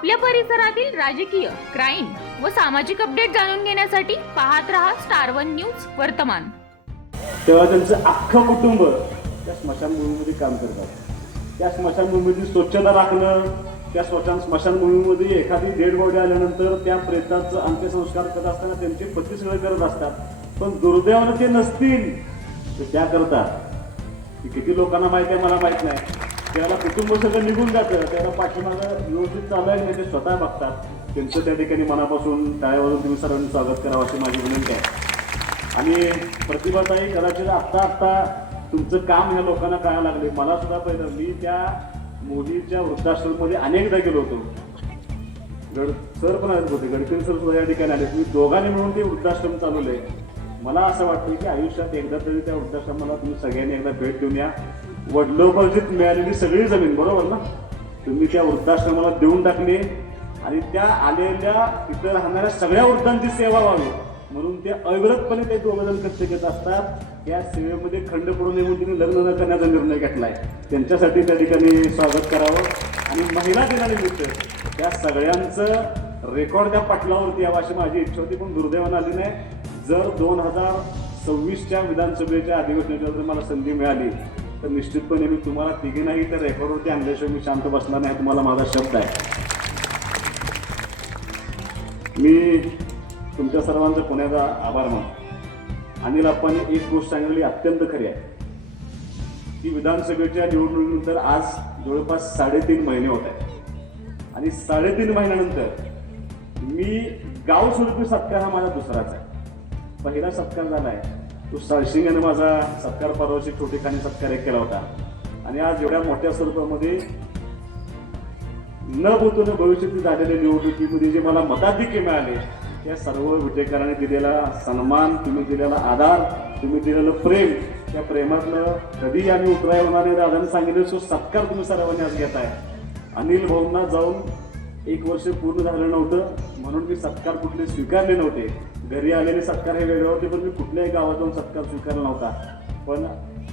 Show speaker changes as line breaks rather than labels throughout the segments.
आपल्या परिसरातील राजकीय क्राईम व सामाजिक अपडेट जाणून घेण्यासाठी पाहत रहा स्टार वन न्यूज वर्तमान.
तेव्हा त्यांचं अख्खं कुटुंब त्या स्मशानभूमीमध्ये काम करतात त्या स्मशानभूमीची स्वच्छता राखणं त्या स्मशान स्मशानभूमीमध्ये एखादी डेड बॉडी आल्यानंतर त्या प्रेताचं अंत्यसंस्कार करत असताना त्यांचे पती सगळे करत असतात. पण दुर्दैवानं ते नसतील तर त्याकरता किती लोकांना माहिती आहे मला माहीत नाही. त्याला कुटुंब सगळं निघून जातं त्याला पाठीमागं व्यवस्थित चालू आहे ते स्वतः बघतात. त्यांचं त्या ठिकाणी मनापासून टाळ्यावरून तुम्ही सर्वांनी स्वागत करावं अशी माझी विनंती आहे. आणि प्रतिभाताई कदाचित आत्ता आत्ता तुमचं काम ह्या लोकांना कळायला लागले मला सुद्धा पहिलं मी त्या मोदीच्या वृद्धाश्रममध्ये अनेकदा गेलो होतो. गड सर पण आले होते गडकरी सर सुद्धा या ठिकाणी आले तुम्ही दोघांनी मिळून ते वृद्धाश्रम चालवले मला असं वाटतं की आयुष्यात एकदा तरी त्या वृद्धाश्रमाला तुम्ही सगळ्यांनी एकदा भेट देऊन या. वडिलोपार्जित मिळालेली सगळी जमीन बरोबर ना? तुम्ही त्या वृद्धाश्रमाला देऊन टाकली आणि त्या आलेल्या इथं राहणाऱ्या सगळ्या वृद्धांची सेवा व्हावी म्हणून ते अविरतपणे ते दोघजण कष्ट घेत असतात. या सेवेमध्ये खंड पडू नये म्हणून तिने लग्न न करण्याचा निर्णय घेतलाय. त्यांच्यासाठी त्या ठिकाणी स्वागत करावं आणि महिला दिनानिमित्त त्या सगळ्यांचं रेकॉर्ड त्या पटलावरती यावं अशी माझी इच्छा होती पण दुर्दैवानं आली नाही. जर दोन हजार सव्वीसच्या विधानसभेच्या अधिवेशनाच्या जर मला संधी मिळाली तर निश्चितपणे मी तुम्हाला तिघे नाही तर रेकॉर्डवरती आणल्याशिवाय मी शांत बसणार नाही तुम्हाला माझा शब्द आहे. मी तुमच्या सर्वांचा पुण्याचा आभार मानतो. अनिल अप्पांनी एक गोष्ट सांगितली अत्यंत खरी आहे. की विधानसभेच्या निवडणुकीनंतर आज जवळपास साडेतीन महिने होत आहेत. आणि साडेतीन महिन्यानंतर मी गाव स्वरूपी सत्कार हा माझा दुसराच आहे. पहिला सत्कार झाला आहे. तो साळशिंगाने माझा सत्कार परवाची खाणी सत्कार एक केला होता. आणि आज एवढ्या मोठ्या स्वरूपामध्ये न बोलतो भविष्यातील झालेल्या निवडणुकीमध्ये जे मला मताधिक्य मिळाले त्या सर्व विटेकरांनी दिलेला सन्मान तुम्ही दिलेला आधार तुम्ही दिलेलं प्रेम त्या प्रेमातलं कधी आम्ही उतराय होणार नाही. दादांनी सांगितलं सो सत्कार तुम्ही सर्वांनी आज घेताय. अनिल भाऊंना जाऊन एक वर्ष पूर्ण झालं नव्हतं म्हणून मी सत्कार कुठले स्वीकारले नव्हते. घरी आलेले सत्कार हे वेगळे होते पण मी कुठल्याही गावात जाऊन सत्कार स्वीकारला नव्हता. पण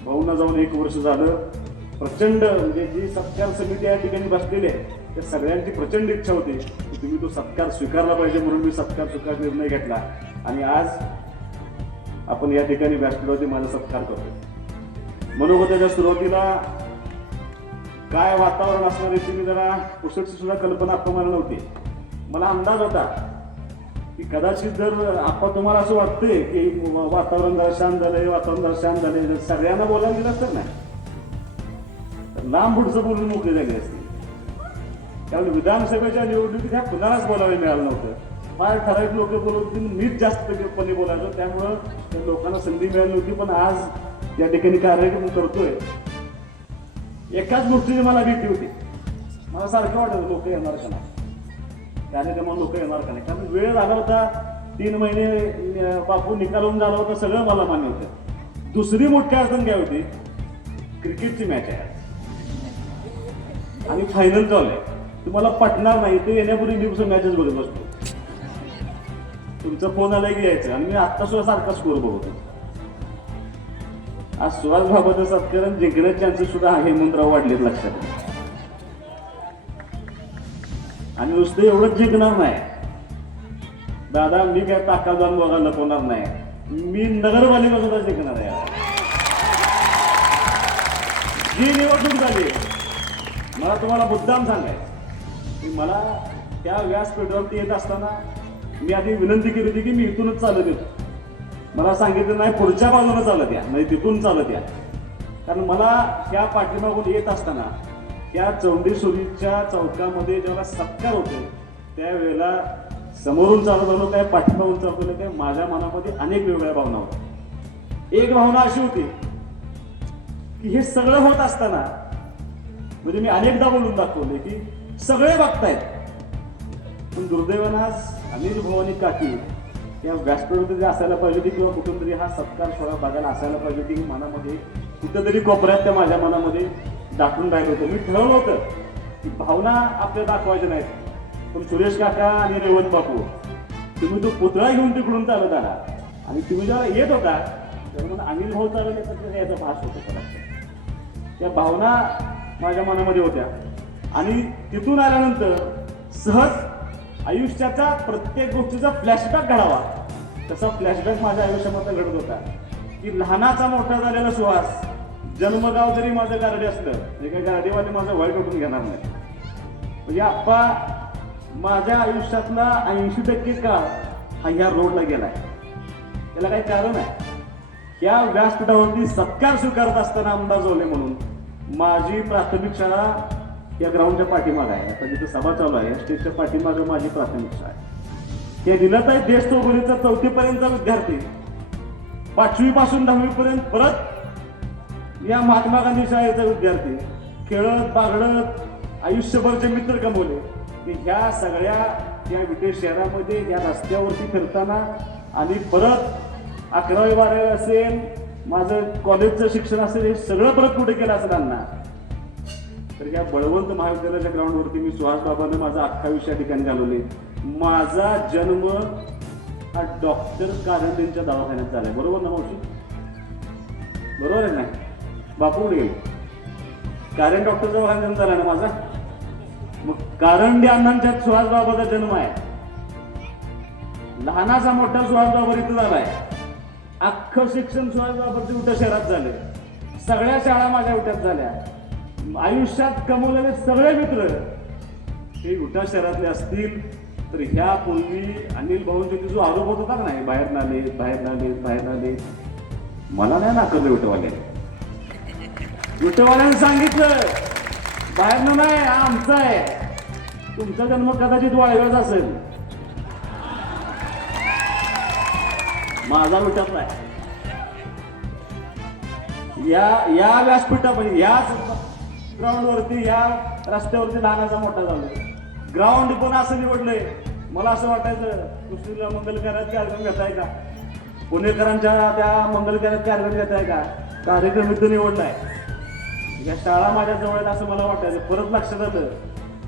भाऊना जाऊन एक वर्ष झालं. प्रचंड म्हणजे जी सत्कार समिती या ठिकाणी बसलेली आहे त्या सगळ्यांची प्रचंड इच्छा होती की तुम्ही तो सत्कार स्वीकारला पाहिजे म्हणून मी सत्कार स्वीकार निर्णय घेतला. आणि आज आपण या ठिकाणी व्यासपीठावरती माझा सत्कार करतो मनोगताच्या सुरुवातीला काय वातावरण असणार याची मी जरा पुस्तकची सुद्धा कल्पना आपण मला नव्हती. मला अंदाज होता की कदाचित जर आपण तुम्हाला असं वाटतंय की वातावरण जरा शांत झालंय वातावरण जरा शांत झालंय जर सगळ्यांना बोलायला दिलं तर नाही. तर लांब पुढचं बोलून मोकळी झाली असते. त्यामुळे विधानसभेच्या निवडणुकीत ह्या कुणालाच बोलायला मिळालं नव्हतं. फार ठराविक लोक बोलत होती मीच जास्त पणे बोलायचो. त्यामुळं त्या लोकांना संधी मिळाली नव्हती पण आज या ठिकाणी कार्यक्रम करतोय. एकाच गोष्टीची मला भीती होती. मला सारखं वाटत लोक येणार का नाही. कार्यक्रमाला लोक येणार का नाही? कारण वेळ झाला होता तीन महिने बापू निकालून झाला होता सगळं मला मान्य होतं. दुसरी मोठी अडचण काय होती? क्रिकेटची मॅच आहे. आणि फायनल चालू आहे तुम्हाला पटणार नाही ते येण्यापूर्वी मी मॅचेस बघत बसतो. तुमचा फोन आला की यायचं? आणि मी आत्ता सुद्धा सारखा स्कोर बघतो आज सुहास बाबाचं सत्करण जिंकण्याचे चान्सेस सुद्धा हेमंतराव वाढलेत लक्षात. आणि नुसतं एवढंच जिंकणार नाही. दादा मी काय ताका जाऊन बघा लपवणार नाही. मी नगरपालिका सुद्धा जिंकणार आहे. जी निवडणूक झाली मला तुम्हाला मुद्दाम सांगायचं की मला त्या व्यासपीठावरती येत असताना मी आधी विनंती केली होती की मी इथूनच चालत येतो मला सांगितलं नाही पुढच्या बाजूने चालत या म्हणजे तिथून चालत या कारण मला त्या पाठीमागून येत असताना त्या चौंडेश्वरीच्या चौकामध्ये जेव्हा सत्कार होते त्यावेळेला समोरून चालत आलो काय पाठीमागून चालत आलो काय माझ्या मनामध्ये अनेक वेगवेगळ्या भावना होत्या. एक भावना अशी होती की हे सगळं होत असताना म्हणजे मी अनेकदा बोलून दाखवले की सगळे बघतायत. पण दुर्दैवानं आज अनिल भवानी काकी या व्यासपीठामध्ये असायला पाहिजे होती किंवा कुठून तरी हा सत्कार सोहळा बघायला असायला पाहिजे होती मनामध्ये कुठेतरी कोपऱ्यात त्या माझ्या मनामध्ये दाखवून राहिलं होतं. मी ठरवलं होतं की भावना आपल्या दाखवायच्या नाहीत. पण सुरेश काका आणि रेवंत बापू तुम्ही तो पुतळा घेऊन तिकडून चालत आला. आणि तुम्ही जेव्हा येत होता तेव्हा म्हणून अनिल भाऊ चालत तर याचा भास होतो त्या भावना माझ्या मनामध्ये होत्या. आणि तिथून आल्यानंतर सहज आयुष्याचा प्रत्येक गोष्टीचा फ्लॅशबॅक घडावा. तसा फ्लॅशबॅक माझ्या आयुष्यामध्ये घडत होता. की लहानाचा मोठा झालेला सुहास जन्मगाव जरी माझं गारडे असलं म्हणजे काही गारडीवाले माझं वाईट उठून घेणार नाही. म्हणजे आप्पा माझ्या आयुष्यातला ऐंशी टक्के काळ हा ह्या रोडला गेलाय. त्याला काही कारण आहे? या व्यासपीठावरती सत्कार स्वीकारत असताना आमदार जोले म्हणून माझी प्राथमिक शाळा या ग्राउंडच्या पाठीमाग आहे. आता जिथे सभा चालू आहे स्टेजच्या पाठीमागे माझी प्राथमिक शाळा आहे. त्या तर देश चौगुलीचा चौथीपर्यंतचा विद्यार्थी पाचवी पासून परत या महात्मा गांधी शाळेचा विद्यार्थी खेळत बागडत आयुष्यभरचे मित्र कमवले की ह्या सगळ्या या विटे शहरामध्ये या रस्त्यावरती फिरताना आणि परत अकरावी बारावी असेल माझं कॉलेजचं शिक्षण असेल हे सगळं परत कुठे केलं असेल अण्णा? तर या बळवंत महाविद्यालयाच्या ग्राउंडवरती मी सुहास बाबांना माझा अख्खा विषय या ठिकाणी घालवले. माझा जन्म हा डॉक्टर कारंडेंच्या दवाखान्यात झालाय. बरोबर ना मावशी? बरोबर आहे ना? बापू रे कारण डॉक्टर जन्म झाला ना माझा? मग कारंडे अण्णांच्यात सुहास बाबाचा जन्म आहे. लहानाचा मोठा सुहास इथं झालाय. अख्खं शिक्षण सुहास उठ्या शहरात झाले. सगळ्या शाळा माझ्या उठ्यात झाल्या. आयुष्यात कमवलेले सगळे मित्र हे उठा शहरातले असतील तर ह्या पूर्वी अनिल भाऊंचे जो आरोप होत होता का नाही? बाहेर नाले बाहेर नाले बाहेर नाले. मला नाही नाकारलं उठवाले. विटवाल्याने सांगितलं बाहेरनं नाही हा आमचा आहे. तुमचा जन्म कदाचित वाळव्याच असेल. माझा विटातला आहे या या व्यासपीठामध्ये याच ग्राउंडवरती या रस्त्यावरती लहानाचा मोठा झाला. ग्राउंड पण असं निवडलंय. मला असं वाटायचं दुसरीला मंगल कार्यक्रम घेताय का? पुणेकरांच्या त्या मंगल कार्यक्रम घेताय का? कार्यक्रम इथं निवडलाय. या शाळा माझ्या जवळ आहेत असं मला वाटायचं. परत लक्षात आलं.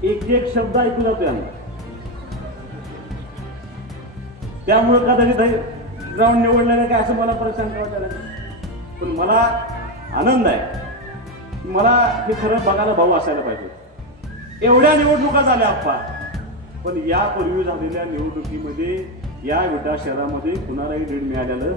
एक एक शब्द ऐकू जातो यांना त्यामुळे कदाचित जाऊन निवडलेलं काय असं मला परत शंका वाटायला पण मला आनंद आहे. मला हे खरं बघायला भाऊ असायला पाहिजे. एवढ्या निवडणुका झाल्या आप्पा. पण यापूर्वी झालेल्या निवडणुकीमध्ये या विटा शहरामध्ये कुणालाही लीड मिळालेलं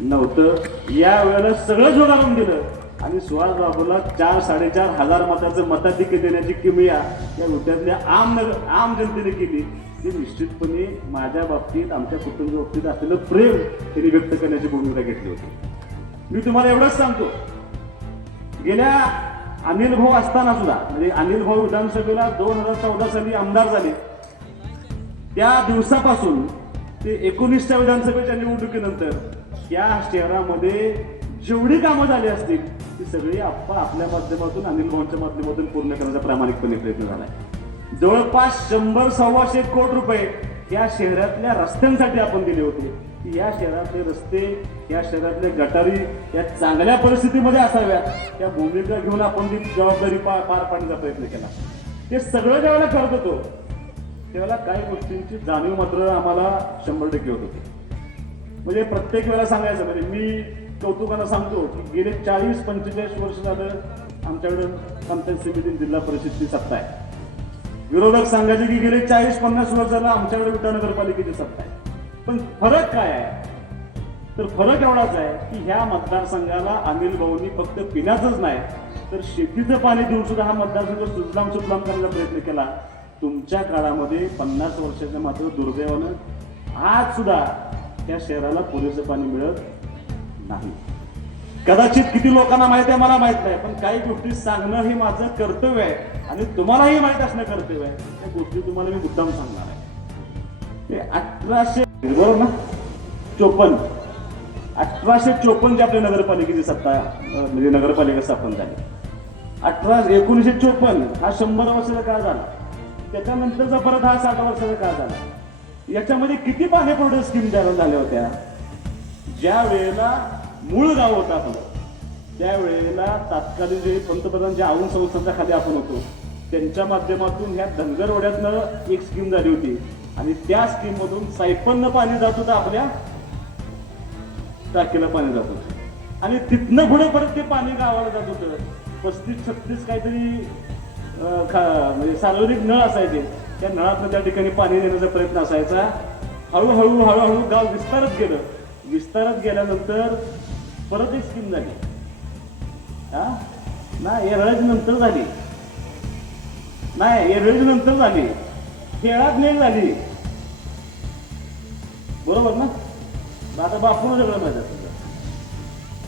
नव्हतं. या वेळेला सगळं जोडावून दिलं आणि सुहास बाबूला चार साडेचार हजार मताचं मताधिक्य देण्याची किमया या विट्यातल्या आम नगर आम जनतेने केली. ती निश्चितपणे माझ्या बाबतीत आमच्या कुटुंब बाबतीत असलेलं प्रेम त्यांनी व्यक्त करण्याची भूमिका घेतली होती. मी तुम्हाला एवढंच सांगतो. गेल्या अनिल भाऊ असताना सुद्धा म्हणजे अनिल भाऊ विधानसभेला दोन हजार चौदा साली आमदार झाले. त्या दिवसापासून ते एकोणीसच्या विधानसभेच्या निवडणुकीनंतर या शहरामध्ये जेवढी कामं झाली असतील सगळी आप्पा आपल्या माध्यमातून अनिल भाऊंच्या माध्यमातून पूर्ण करण्याचा प्रामाणिकपणे प्रयत्न झालाय. जवळपास शंभर सव्वाशे कोट रुपये या शहरातल्या रस्त्यांसाठी आपण दिले होते. की या शहरातले रस्ते या शहरातले गटारी या चांगल्या परिस्थितीमध्ये असाव्यात. त्या भूमिका घेऊन आपण ती जबाबदारी पार पाडण्याचा प्रयत्न केला. ते सगळं ज्यावेळेला करत होतो त्यावेळेला काही गोष्टींची जाणीव मात्र आम्हाला शंभर टक्के होत होती. म्हणजे प्रत्येक वेळेला सांगायचं म्हणजे मी कौतुकाला सांगतो की गेले चाळीस पंचेचाळीस वर्ष झालं आमच्याकडं पंचायत समिती जिल्हा परिषदची सत्ता आहे. विरोधक सांगायचे की गेले चाळीस पन्नास वर्ष झालं आमच्याकडे विटानगरपालिकेची सत्ता आहे. पण फरक काय आहे? तर फरक एवढाच आहे की ह्या मतदारसंघाला अनिल भाऊंनी फक्त पिण्याचंच नाही तर शेतीचं पाणी देऊन सुद्धा हा मतदारसंघ सुजलाम सुजलाम करण्याचा प्रयत्न केला. तुमच्या काळामध्ये पन्नास वर्षाच्या मात्र दुर्दैवानं आज सुद्धा त्या शहराला पुरेसं पाणी मिळत नाही. कदाचित किती लोकांना माहिती आहे मला माहीत नाही पण काही गोष्टी सांगणं हे माझं कर्तव्य आहे आणि तुम्हालाही माहीत असणं कर्तव्य आहे. त्या गोष्टी तुम्हाला मी मुद्दाम सांगणार आहे. ते अठराशे बरोबर ना? चोपन्न. अठराशे चोपन्नची आपल्या नगरपालिकेची सत्ता म्हणजे नगरपालिका स्थापन झाली. अठरा एकोणीसशे चोपन्न हा शंभर वर्षाचा काळ झाला. त्याच्यानंतरचा परत हा साठ वर्षाचा काळ झाला. याच्यामध्ये किती पाणी पुरवठा स्कीम तयार झाल्या होत्या? ज्या वेळेला मूळ गाव होतं आपलं त्यावेळेला तात्कालीन जे पंतप्रधान ज्या औंध संस्थांच्या खाली आपण होतो त्यांच्या माध्यमातून ह्या धनगरवाड्यातनं एक स्कीम झाली होती. आणि त्या स्कीम मधून सायपन्न पाणी जात होतं आपल्या टाकीला पाणी जात होतं. आणि तिथनं पुढे परत ते पाणी गावाला जात होतं. पस्तीस छत्तीस काहीतरी म्हणजे सार्वजनिक नळ असायचे. त्या नळातनं त्या ठिकाणी पाणी देण्याचा प्रयत्न असायचा. हळूहळू हळूहळू गाव विस्तारत गेलं. विस्तारात गेल्यानंतर परत एक स्कीम झाली. हा? ना येरळाची नंतर झाली. नाही येरळाची नंतर झाली. खेळात नाही झाली. बरोबर ना? आता बापून सगळं माझ्या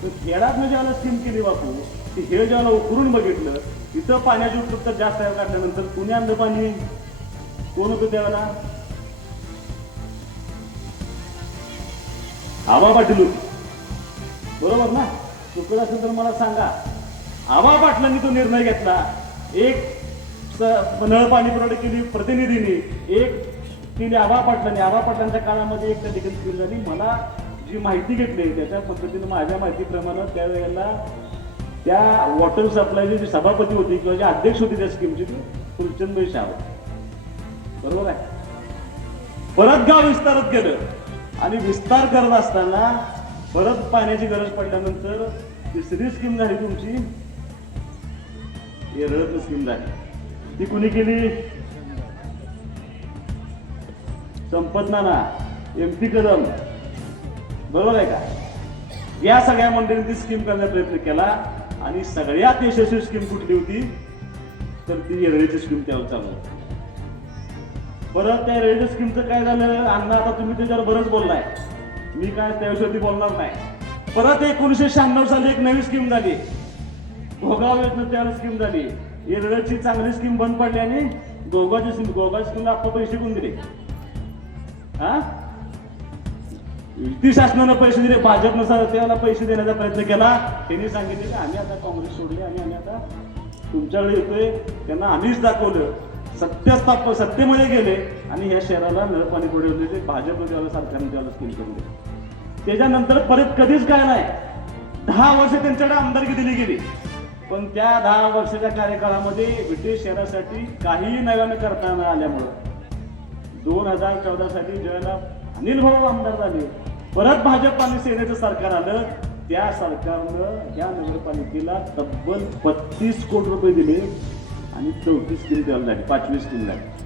तर खेळात ज्याला स्कीम केली बापू ती हे ज्याला उकरून बघितलं तिथं पाण्याची उत्सुकता जास्त काढल्यानंतर कुणी आणलं पाणी कोण होतं त्यावेळेला? आबा पाटील होते. बरोबर ना? चुकलं असेल तर मला सांगा. आबा पाटलांनी तो निर्णय घेतला. एक स- नळ पाणी पुरवठा केली प्रतिनिधींनी. एक केली आबा पाटलांनी. आबा पाटलांच्या काळामध्ये एक त्या ठिकाणी झाली. मला जी माहिती घेतली त्याच्या पद्धतीने माझ्या माहितीप्रमाणे त्यावेळेला त्या वॉटर सप्लायचे जे सभापती होते किंवा जे अध्यक्ष होते त्या स्कीमचे ते फुलचंदभाई शाह बरोबर आहे? परत गाव विस्तारत गेलं. आणि विस्तार करत असताना परत पाण्याची गरज पडल्यानंतर तिसरी स्कीम झाली तुमची? रत्न स्कीम झाली. ती कुणी केली? संपत नाना एम पी कदम. बरोबर आहे का? या सगळ्या मंडळींनी ती स्कीम करण्याचा प्रयत्न केला आणि सगळ्यात यशस्वी स्कीम कुठली होती? तर ती येरळीची स्कीम त्यावर चालू होती. परत त्या रेल्वे स्कीमचं काय झालं? अण्णा आता तुम्ही त्याच्यावर बरंच बोललाय. मी काय त्याविषयी बोलणार नाही. परत एकोणीसशे शहाण्णव साली एक नवी स्कीम झाली. भोगाव योजना त्यावर स्कीम झाली. येरळची चांगली स्कीम बंद पडली आणि गोगाची स्कीम गोगाची स्कीमला आपण पैसे कोण दिले? हा? युती शासनानं पैसे दिले भाजपनं सा- त्याला पैसे देण्याचा प्रयत्न केला. त्यांनी सांगितले की आम्ही आता काँग्रेस सोडली आणि आम्ही आता तुमच्याकडे येतोय. त्यांना आम्हीच दाखवलं. सत्य स्थाप सत्तेमध्ये गेले आणि या शहराला नळपाणी पाणी ते भाजप त्याला सरकारने त्याला स्कीम करून दिली. त्याच्यानंतर परत कधीच काय नाही. दहा वर्ष त्यांच्याकडे आमदारकी दिली गेली. पण त्या दहा वर्षाच्या कार्यकाळामध्ये ब्रिटिश शहरासाठी काहीही नव्यानं करता न आल्यामुळं दोन हजार चौदा साठी ज्यावेळेला अनिल भाऊ आमदार झाले. परत भाजप आणि सेनेचं सरकार आलं. त्या सरकारनं या नगरपालिकेला तब्बल बत्तीस कोटी रुपये दिले. आणि चौतीस किलो द्यायला लागली पाचवीस किलो लागली.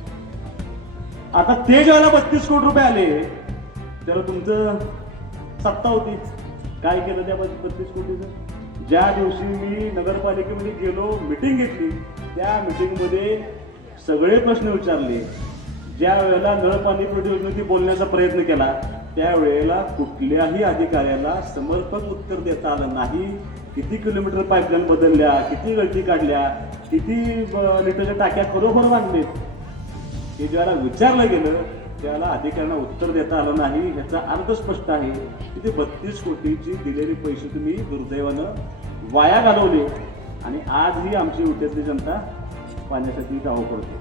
आता ते ज्यावेळेला बत्तीस कोटी रुपये आले त्याला तुमचं सत्ता होती. काय केलं त्या बत्तीस कोटीचं? ज्या दिवशी मी नगरपालिकेमध्ये गेलो मिटिंग घेतली त्या मिटिंगमध्ये सगळे प्रश्न विचारले. ज्या वेळेला नळपाणी पुरवठा योजनेची बोलण्याचा प्रयत्न केला त्यावेळेला कुठल्याही अधिकाऱ्याला समर्पक उत्तर देता आलं नाही. किती किलोमीटर पाईपलाईन बदलल्या किती गळती काढल्या किती लिटरच्या टाक्या खरोखर बांधलेत? हे ज्याला विचारलं गेलं त्याला अधिकाऱ्यांना उत्तर देता आलं नाही ह्याचा अर्थ स्पष्ट आहे की ते बत्तीस कोटीची दिलेले पैसे तुम्ही दुर्दैवानं वाया घालवले आणि आजही आमची उठ्यातली जनता पाण्यासाठी धाव पडते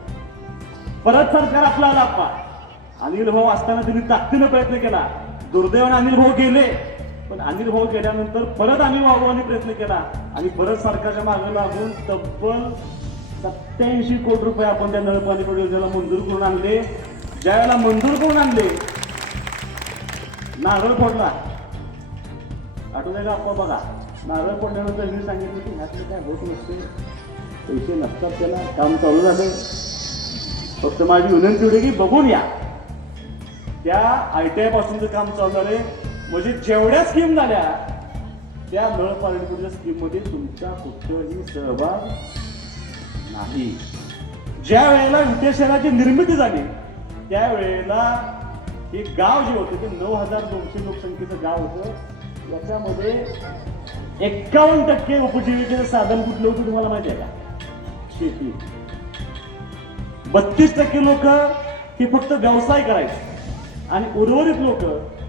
परत सरकार आपला आला आप्पा अनिल भाऊ असताना त्यांनी ताकदीनं प्रयत्न केला. दुर्दैवानं अनिल भाऊ गेले. पण अनिल भाऊ गेल्यानंतर परत आम्ही वागवानी प्रयत्न केला. आणि परत सरकारच्या मागे लागून तब्बल सत्याऐंशी कोटी रुपये आपण त्या नळपाणी योजनेला मंजूर करून आणले. ज्यावेळेला मंजूर करून आणले नारळ फोडला. आठवलं का आप्पा बघा? नारळ फोडल्यानंतर मी सांगितलं की ह्यातलं काय होत नसते. पैसे नसतात त्याला काम चालू झालं फक्त माझी विनंती होती की बघून या. त्या आय टी आय पासूनचं काम चालू झाले म्हणजे जेवढ्या स्कीम झाल्या त्या नळ स्कीममध्ये स्कीम तुमचा कुठलाही सहभाग नाही. ज्या वेळेला विटे शहराची निर्मिती झाली त्यावेळेला हे गाव जे होतं ते नऊ हजार दोनशे लोकसंख्येचं गाव होतं. याच्यामध्ये एक्कावन्न टक्के उपजीविकेचं साधन कुठलं होतं तुम्हाला माहिती आहे का? शेती. बत्तीस टक्के लोक हे फक्त व्यवसाय करायचे आणि उर्वरित लोक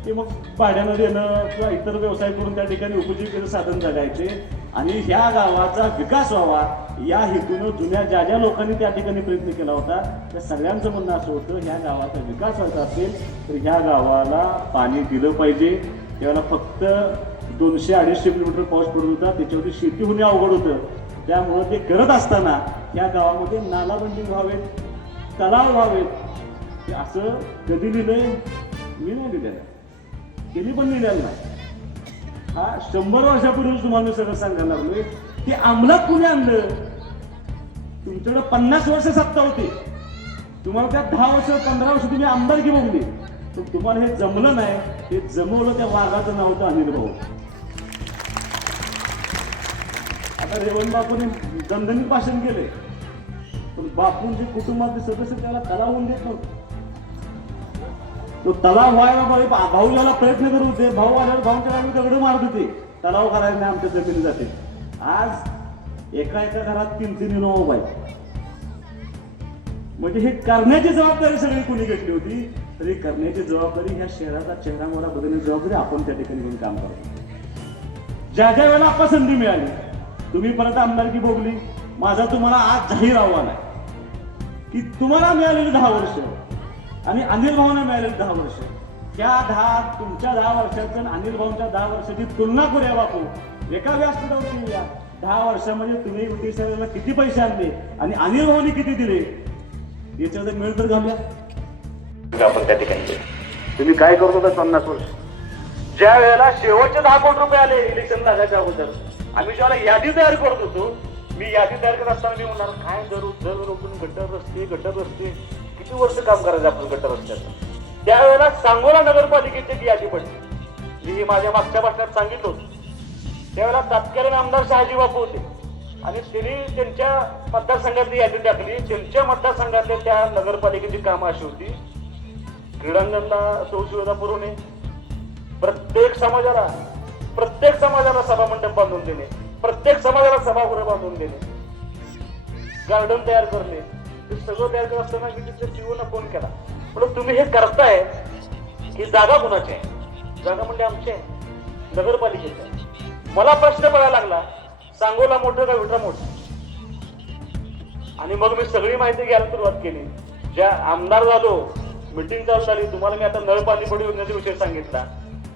ते मग भाड्यानं देणं किंवा इतर व्यवसाय करून त्या ठिकाणी उपजीविकेचं साधन जगायचे आणि ह्या गावाचा विकास व्हावा या हेतूनं जुन्या ज्या ज्या लोकांनी त्या ठिकाणी प्रयत्न केला होता त्या सगळ्यांचं म्हणणं असं होतं ह्या गावाचा विकास व्हायचा असेल तर ह्या गावाला पाणी दिलं पाहिजे. त्याला फक्त दोनशे अडीचशे किलोमीटर पाऊस पडत होता त्याच्यावरती शेती होणे अवघड होतं. त्यामुळं ते करत असताना या गावामध्ये नालाबंदी व्हावेत तलाव व्हावेत असं कधी लिहिलंय? मी नाही लिहिलेलं. केली पण लिहिलेलं नाही. हा शंभर वर्षापूर्वीच तुम्हाला मी सगळं सांगायला लागलोय की अंमलात कुणी आणलं? तुमच्याकडे पन्नास वर्ष सत्ता होती. तुम्हाला त्या दहा वर्ष पंधरा वर्ष तुम्ही आमदारकी बघली पण तुम्हाला हे जमलं नाही हे जमवलं त्या वाघाचं नाव होतं अनिल भाऊ. आता रेवण बापूने दणदणीत भाषण केले पण बापूंचे कुटुंबातले सदस्य त्याला तलावून देत नव्हते. तो तलाव व्हायला पाहिजे. भाऊ याला प्रयत्न करत होते भाऊ आल्यावर भाऊच्या आम्ही दगड मारत होते तलाव करायला नाही आमच्या जमिनी जाते. आज एका एका घरात तीन तीन इनोवा बाई म्हणजे हे करण्याची जबाबदारी सगळी कुणी घेतली होती? तरी करण्याची जबाबदारी ह्या शहराचा चेहरा मोहरा बदलण्याची जबाबदारी आपण त्या ठिकाणी घेऊन काम करतो. ज्या ज्या वेळेला आपण संधी मिळाली तुम्ही परत आमदारकी भोगली. माझा तुम्हाला आज जाहीर आव्हान आहे. की तुम्हाला मिळालेली दहा वर्ष आणि अनिल भाऊंना मिळाले दहा वर्ष. त्या दहा तुमच्या दहा वर्षाचं आणि अनिल भाऊंच्या दहा वर्षाची तुलना करूया बापू. एका व्यासपीठावर येऊया दहा वर्षामध्ये म्हणजे तुम्ही ब्रिटिश सरकारला किती पैसे आणले आणि अनिल भाऊनी किती दिले? याच्यामध्ये मिळ तर घालूया. आपण त्या ठिकाणी तुम्ही काय करत होता पन्नास वर्ष? ज्या वेळेला शेवटचे दहा कोटी रुपये आले इलेक्शन लागायच्या अगोदर आम्ही ज्यावेळेला यादी तयार करत होतो मी यादी तयार करत असताना मी म्हणणार काय जरूर दर रोखून गटर रस्ते गटर रस्ते किती वर्ष काम करायचं आपण गटर रस्त्याचं त्यावेळेला सांगोला नगरपालिकेची एक यादी पडली. मी ही माझ्या मागच्या भाषणात सांगितलं होतं. त्यावेळेला तात्कालीन आमदार शहाजी बापू होते. आणि त्यांनी त्यांच्या मतदारसंघातली यादी टाकली. त्यांच्या मतदारसंघातल्या त्या नगरपालिकेची कामं अशी होती. क्रीडांगणला सुविधा पुरवणे. प्रत्येक समाजाला प्रत्येक समाजाला सभामंडप बांधून देणे. प्रत्येक समाजाला सभागृह बांधून देणे. गार्डन तयार करणे. सगळं तयार करत असताना मी तिथे जीवना फोन केला. म्हणून तुम्ही हे करताय? ही जागा कुणाची आहे? जागा म्हणजे आमची आहे. नगरपालिकेची आहे. मला प्रश्न पडायला लागला सांगोला मोठं का विठा मोठं? आणि मग मी सगळी माहिती घ्यायला सुरुवात केली. ज्या आमदार झालो मिटिंग चालू झाली तुम्हाला मी आता नळ पाणी पडी योजनेचा विषय सांगितला.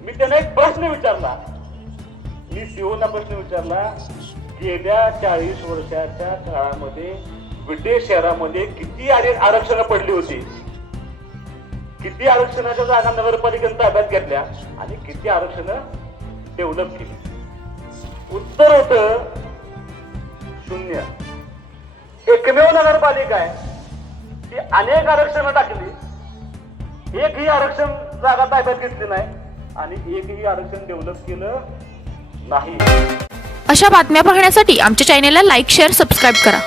मी त्यांना एक प्रश्न विचारला. मी सीओना प्रश्न विचारला गेल्या चाळीस वर्षाच्या काळामध्ये विटे शहरामध्ये किती आरे- आरक्षणं पडली होती? किती आरक्षणाच्या जागा नगरपालिकेने ताब्यात घेतल्या आणि किती आरक्षणं डेव्हलप केली? उत्तर होत शून्य. एकमेव नगरपालिका आहे. ती अनेक आरक्षणं टाकली. एकही आरक्षण जागा ताब्यात घेतली नाही आणि एकही आरक्षण डेव्हलप केलं नाही.
अशा बातम्या पाहण्यासाठी आमच्या चॅनेलला लाईक शेअर सबस्क्राईब करा.